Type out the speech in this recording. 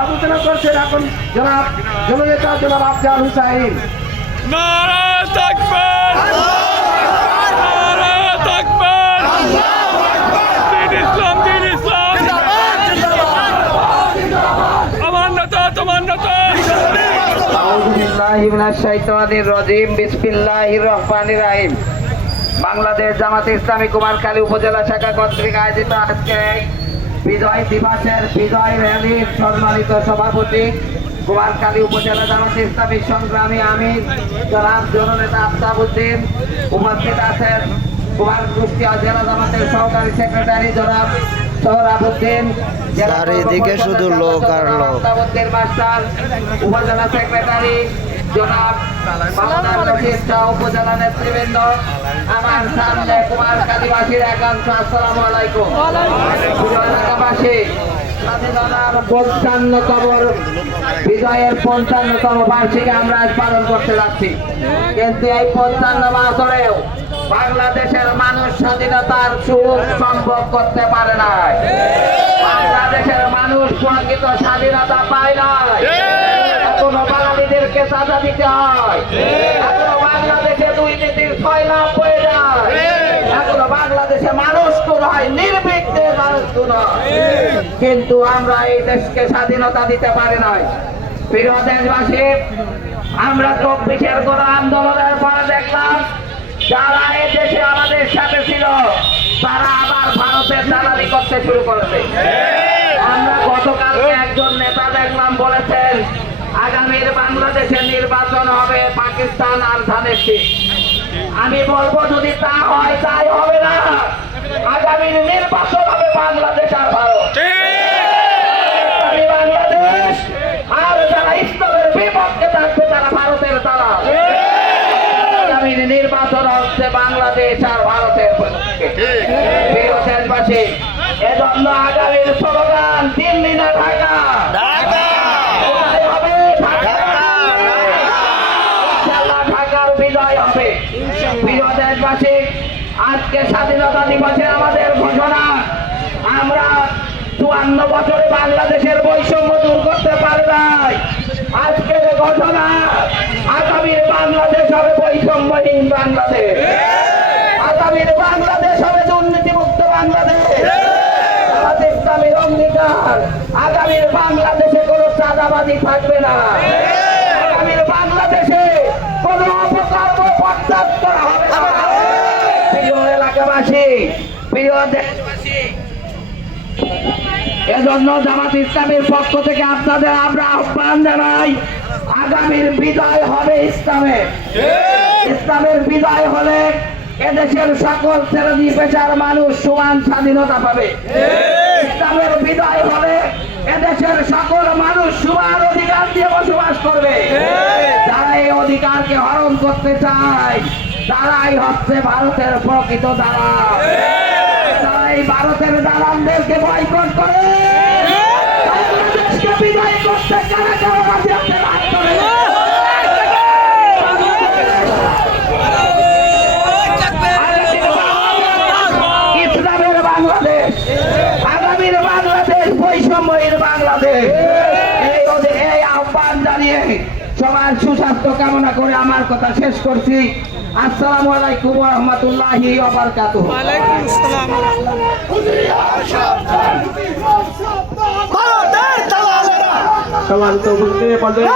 আলোচনা করছেন এখন জনাব জননেতা জনাব আফজাল হুসাইন। নারায়ে তাকবীর, নারায়ে তাকবীর, দিন ইসলাম, দিন ইসলাম, আমার নেতা তোমার নেতা। আউযু বিল্লাহি মিনাশ শাইতানির রাজিম, বিসমিল্লাহির রহমানির রহিম। বাংলাদেশ জামাতে ইসলামী কুমারখালী উপজেলা শাখা কর্তৃক আয়োজিত আজকে বিজয় দিবসের বিজয় র্যালির সম্মানিত সভাপতি কুমারখালী উপজেলা জামাতে ইসলামী সংগ্রামী আমির জনাব জননেতা আফতাব উদ্দিন, উপস্থিত আছেন কুমারকুষ্টিয়া জেলা জামাতের সহকারী সেক্রেটারি জনাব সোহরাব উদ্দিন, চারিদিকে শুধু লোক আর লোক, মাস্টার, উপজেলা সেক্রেটারি জনাব উপজেলা নেতৃবৃন্দ, আমার সামনে কুমারখালীবাসীর একাংশ, আসসালামু আলাইকুম। এলাকাবাসী, স্বাধীনতার ৫৫তম বিজয়ের ৫৫তম বার্ষিকী আমরা আজ পালন করতে যাচ্ছি, কিন্তু এই ৫৫ বছরেও বাংলাদেশের মানুষ স্বাধীনতার সুখ সম্ভব করতে পারে নাই। বাংলাদেশের মানুষ প্রকৃত স্বাধীনতা পায় নাই। এখনো বাঙালিদেরকে সাজা দিতে হয়, এখনো বাংলাদেশে দুর্নীতির ছয়লাভ হয়ে যায়, এখনো বাংলাদেশে মানুষ খুন হয়, নির্বিঘ্নে মানুষ খুন হয়, কিন্তু আমরা এই দেশকে স্বাধীনতা দিতে পারি নাই। প্রিয় দেশবাসী, আমরা ২৪-এর গণ আন্দোলনের পরে দেখলাম যারা এই দেশে আমাদের সাথে ছিল তারা আবার ভারতের দালালি করতে শুরু করেছে। আমরা গতকালকে একজন নেতা দেখলাম বলেছেন আগামীর বাংলাদেশের নির্বাচন হবে পাকিস্তান আর ধানের। আমি বলবো যদি তা হয় তাই হবে না, আগামীর নির্বাচন হবে বাংলাদেশ আর ভারত। বাংলাদেশ আর যারা ইসলামের বিপক্ষে থাকবে তারা ভারতের দালাল। আগামীর নির্বাচন হচ্ছে বাংলাদেশ আর ভারতের পক্ষে। প্রিয় দেশবাসী, এজন্য আগামীর স্লোগান দিল্লি না ঢাকা, ঢাকার বিজয় হবে। প্রিয় দেশবাসী, আজকে স্বাধীনতা দিবসে আমাদের ঘোষণা, আমরা ৫৪ বছরে বাংলাদেশের বৈষম্য দূর করতে পারি নাই। আজকের ঘোষণা, আগামীর বাংলাদেশ হবে বৈষম্যহীন বাংলাদেশ, আগামীর বাংলাদেশ হবে দুর্নীতিমুক্ত বাংলাদেশ। ইসলামের অঙ্গীকার, আগামীর বাংলাদেশে কোনো চাঁদাবাজি থাকবে না, আগামীর বাংলাদেশে কোনো অপকর্ম বরদাস্ত করা হবে না। প্রিয় এলাকাবাসী, প্রিয় দেশবাসী, এজন্য জামাত ইসলামের পক্ষ থেকে আপনাদের আমরা আহ্বান জানাই, আগামীর বিজয় হবে ইসলামের। ইসলামের বিজয় হলে এদেশের সকল শ্রেণী পেশার মানুষ সমান স্বাধীনতা পাবে। ইসলামের বিজয় হলে এদেশের সকল মানুষ সমান অধিকার দিয়ে বসবাস করবে। যারা এই অধিকারকে হরণ করতে চায় তারাই হচ্ছে ভারতের প্রকৃত দালাল। যারা এই ভারতের দালালদেরকে বয়কট করে বাংলাদেশকে বিজয় করতে কারা কারা রাজি আছে রাজ করে। ইসলামের বাংলাদেশ, আগামীর বাংলাদেশ বৈষম্যহীন বাংলাদেশ, এই আহ্বান জানিয়ে সবার সুস্বাস্থ্য কামনা করে আমার কথা শেষ করছি। আসসালামু আলাইকুম ওয়া রাহমাতুল্লাহি ওয়া বারাকাতুহু। ওয়ালাইকুম আসসালাম। সমান তো বুঝতে পারলেন।